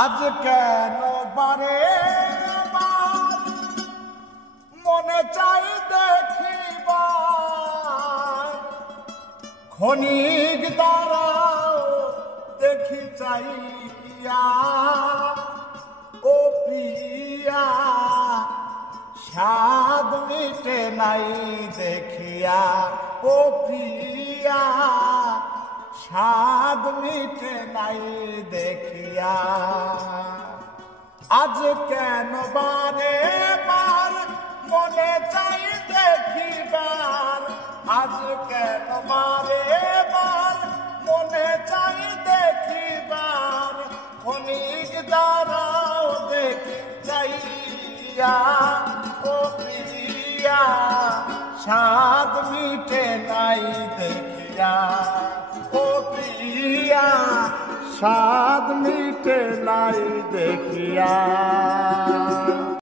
আজ কেন বারে মনে চাই দেখিবার, ক্ষণিক দাঁড়াও দেখি চাইয়া ও প্রিয়া, স্বাদ মিটে নাই দেখিয়া ও প্রিয়া, স্বাদ মিটে নাই দেখিয়া। আজ কেন বারে বার মনে চাই দেখিবার, আজ কেন বারে বার মনে চাই দেখিবার, ক্ষণিক দাঁড়াও দেখি চাইয়া ও প্রিয়া, স্বাদ মিটে নাই দেখিয়া ও প্রিয়া, স্বাদ মিটে নাই দেখিয়া।